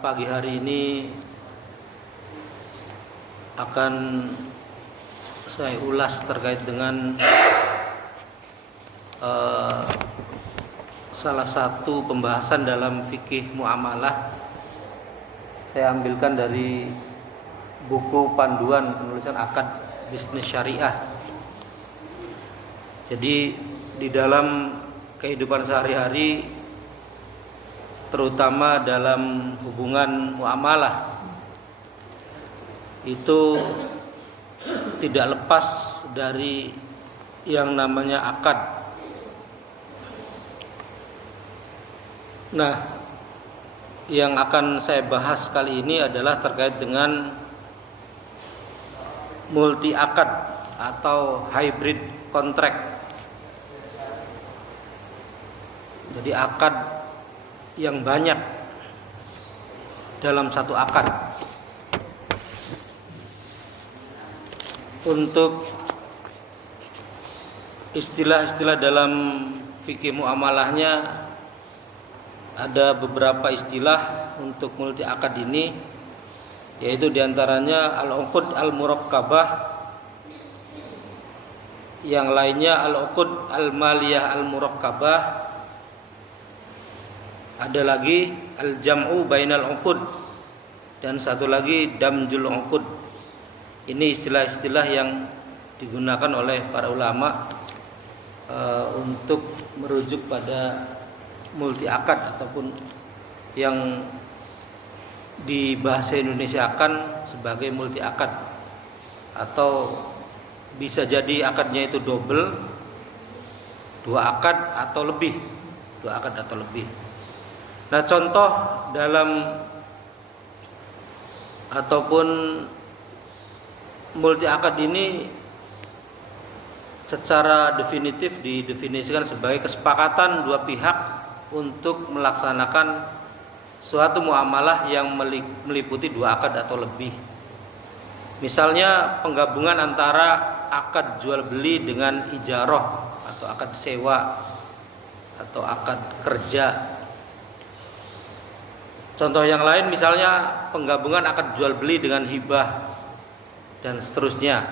Pagi hari ini akan saya ulas terkait dengan salah satu pembahasan dalam fikih muamalah. Saya ambilkan dari buku panduan penulisan akad bisnis syariah. Jadi di dalam kehidupan sehari-hari, terutama dalam hubungan muamalah, itu tidak lepas dari yang namanya akad. Nah, yang akan saya bahas kali ini adalah terkait dengan multi akad atau hybrid contract. Jadi akad yang banyak dalam satu akad. Untuk istilah-istilah dalam fikih muamalahnya, ada beberapa istilah untuk multi akad ini, yaitu diantaranya al-uqud al-murakkabah, yang lainnya al-uqud al-maliyah al-murakkabah, ada lagi al-jam'u bainal uqud, dan satu lagi damjul uqud. Ini istilah-istilah yang digunakan oleh para ulama untuk merujuk pada multi akad, ataupun yang di bahasa Indonesia akan sebagai multi akad, atau bisa jadi akadnya itu double, dua akad atau lebih. Nah, contoh dalam ataupun multi akad ini secara definitif didefinisikan sebagai kesepakatan dua pihak untuk melaksanakan suatu muamalah yang meliputi dua akad atau lebih. Misalnya penggabungan antara akad jual beli dengan ijarah atau akad sewa atau akad kerja. Contoh yang lain misalnya penggabungan akad jual beli dengan hibah dan seterusnya.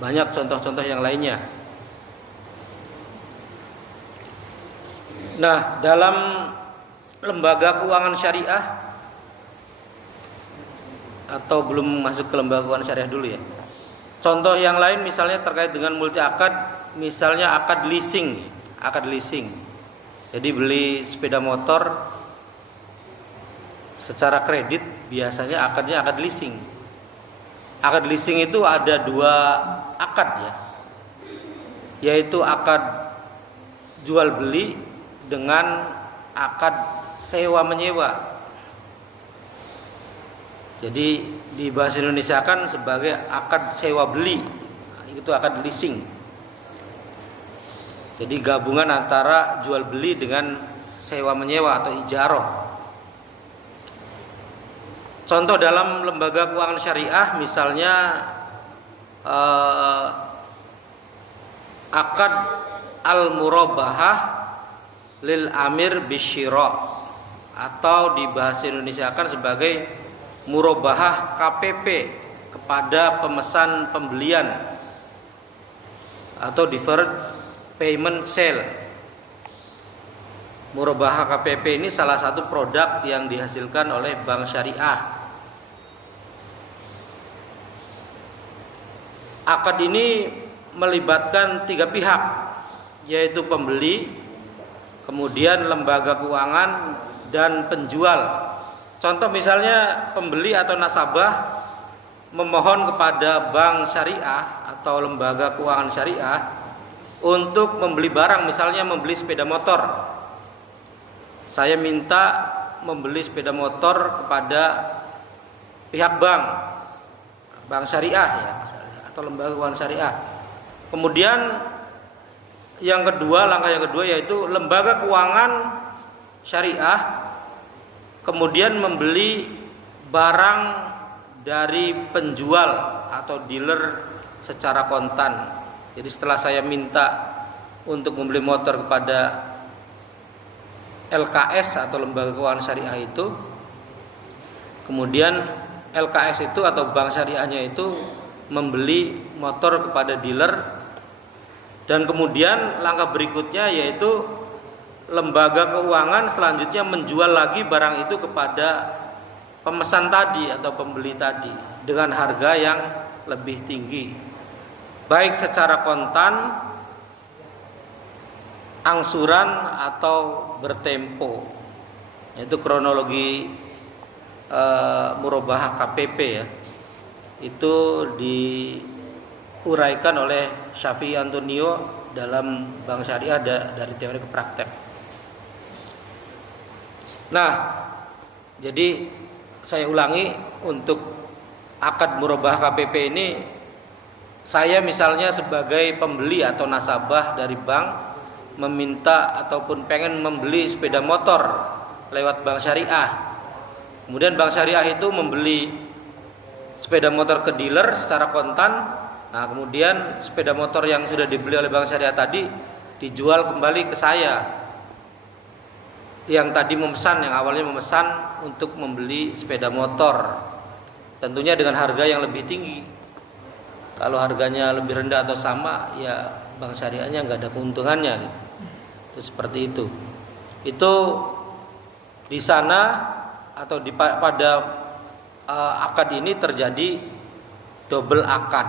Banyak contoh-contoh yang lainnya. Nah, dalam lembaga keuangan syariah, atau belum masuk ke lembaga keuangan syariah dulu ya. Contoh yang lain misalnya terkait dengan multi akad, misalnya akad leasing. Jadi beli sepeda motor secara kredit, biasanya akadnya akad leasing. Akad leasing itu ada dua akad ya, yaitu akad jual beli dengan akad sewa menyewa. Jadi di bahasa Indonesia kan sebagai akad sewa beli, itu akad leasing. Jadi gabungan antara jual beli dengan sewa menyewa atau ijarah. Contoh dalam lembaga keuangan syariah misalnya akad al-murabahah lil amir bisyira, atau di bahasa Indonesia kan sebagai murabahah KPP kepada pemesan pembelian atau deferred payment sale. Murabahah KPP ini salah satu produk yang dihasilkan oleh bank syariah. Akad ini melibatkan tiga pihak, yaitu pembeli, kemudian lembaga keuangan, dan penjual. Contoh misalnya pembeli atau nasabah memohon kepada bank syariah atau lembaga keuangan syariah untuk membeli barang, misalnya membeli sepeda motor. Saya minta membeli sepeda motor kepada pihak bank syariah ya misalnya, atau lembaga keuangan syariah. Kemudian langkah yang kedua yaitu lembaga keuangan syariah kemudian membeli barang dari penjual atau dealer secara kontan. Jadi setelah saya minta untuk membeli motor kepada LKS atau lembaga keuangan syariah itu, kemudian LKS itu atau bank syariahnya itu membeli motor kepada dealer, dan kemudian langkah berikutnya yaitu lembaga keuangan selanjutnya menjual lagi barang itu kepada pemesan tadi atau pembeli tadi dengan harga yang lebih tinggi, baik secara kontan, angsuran atau bertempo. Itu kronologi murabahah KPP ya. Itu diuraikan oleh Syafi'i Antonio dalam Bank Syariah dari teori ke praktek. Nah, jadi saya ulangi, untuk akad murabahah KPP ini, saya misalnya sebagai pembeli atau nasabah dari bank meminta ataupun pengen membeli sepeda motor lewat Bank Syariah. Kemudian Bank Syariah itu membeli sepeda motor ke dealer secara kontan. Nah, kemudian sepeda motor yang sudah dibeli oleh Bank Syariah tadi dijual kembali ke saya yang tadi memesan, yang awalnya memesan untuk membeli sepeda motor, tentunya dengan harga yang lebih tinggi. Kalau harganya lebih rendah atau sama, ya Bank Syariahnya nggak ada keuntungannya gitu. Itu seperti itu. Itu di sana atau pada akad ini terjadi double akad,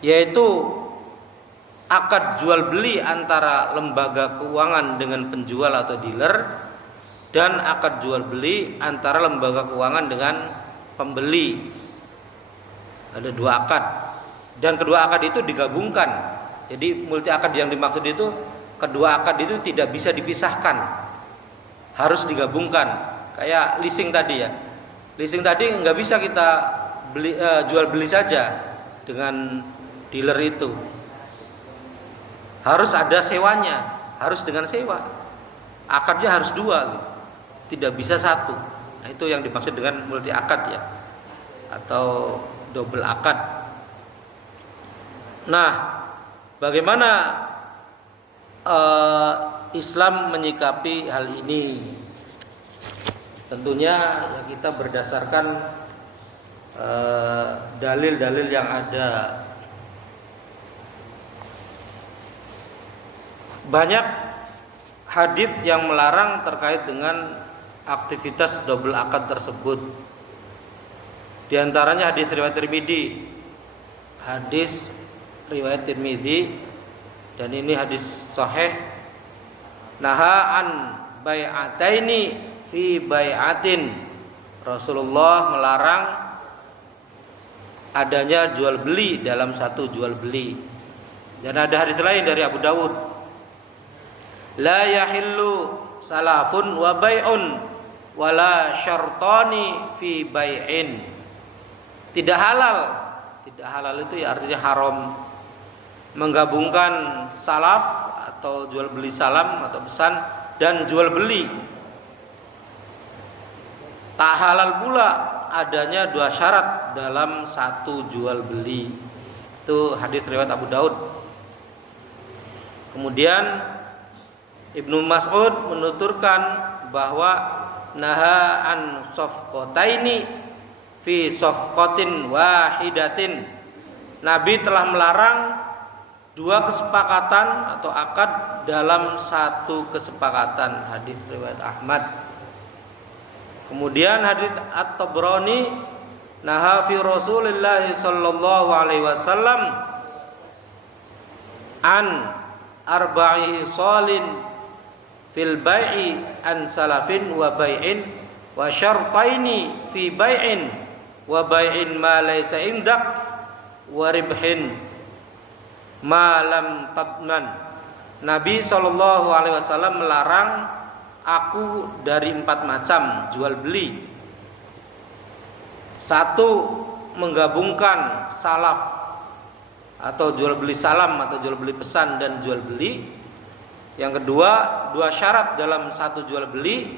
yaitu akad jual beli antara lembaga keuangan dengan penjual atau dealer, dan akad jual beli antara lembaga keuangan dengan pembeli. Ada dua akad, dan kedua akad itu digabungkan. Jadi multi akad yang dimaksud itu, kedua akad itu tidak bisa dipisahkan, harus digabungkan. Kayak leasing tadi ya, leasing tadi nggak bisa kita jual beli saja dengan dealer itu, harus ada sewanya, harus dengan sewa. Akadnya harus dua gitu, tidak bisa satu. Nah, itu yang dimaksud dengan multi akad ya, atau double akad. Nah, bagaimana Islam menyikapi hal ini? Tentunya ya kita berdasarkan dalil-dalil yang ada. Banyak hadis yang melarang terkait dengan aktivitas double akad tersebut. Di antaranya hadis riwayat Tirmidzi, dan ini hadis sahih. Naha an bai'ataini fi bai'atin. Rasulullah melarang adanya jual beli dalam satu jual beli. Dan ada hadis lain dari Abu Dawud. La yahillu salafun wa bai'un wala syartani fi bai'in. Tidak halal itu ya artinya haram, menggabungkan salaf atau jual beli salam atau pesan dan jual beli. Tak halal pula adanya dua syarat dalam satu jual beli. Itu hadis riwayat Abu Daud. Kemudian Ibnu Mas'ud menuturkan bahwa naha an safqataini fi safqatin wahidatin. Nabi telah melarang dua kesepakatan atau akad dalam satu kesepakatan. Hadis riwayat Ahmad. Kemudian hadis At-Tabrani, naha fi Rasulillah sallallahu alaihi wasallam an arba'i salin fil bai'i an salafin wa bai'in wa syartaini fi bai'in wa bai'in ma laysa indak wa ribhin ma lam tadman. Nabi sallallahu alaihi wasallam melarang aku dari 4 macam jual beli. 1, menggabungkan salaf atau jual beli salam atau jual beli pesan dan jual beli. Yang kedua, 2 syarat dalam satu jual beli.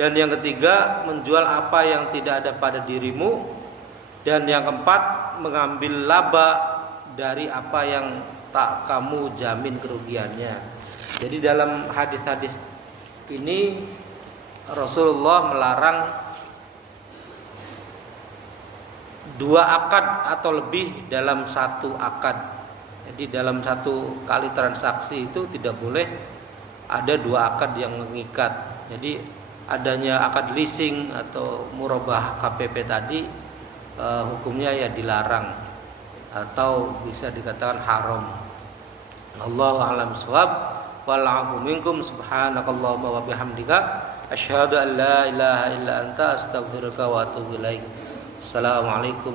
Dan yang ketiga, menjual apa yang tidak ada pada dirimu. Dan yang keempat, mengambil laba dari apa yang tak kamu jamin kerugiannya. Jadi dalam hadis-hadis ini Rasulullah melarang dua akad atau lebih dalam satu akad. Jadi dalam satu kali transaksi itu tidak boleh ada dua akad yang mengikat. Jadi adanya akad leasing atau murabah KPP tadi hukumnya ya dilarang atau bisa dikatakan haram. Allahu a'lam bishawab. Wal 'afu minkum subhanakallahumma wa bihamdika asyhadu an la ilaha illa anta astaghfiruka wa atubu ilaik. Assalamualaikum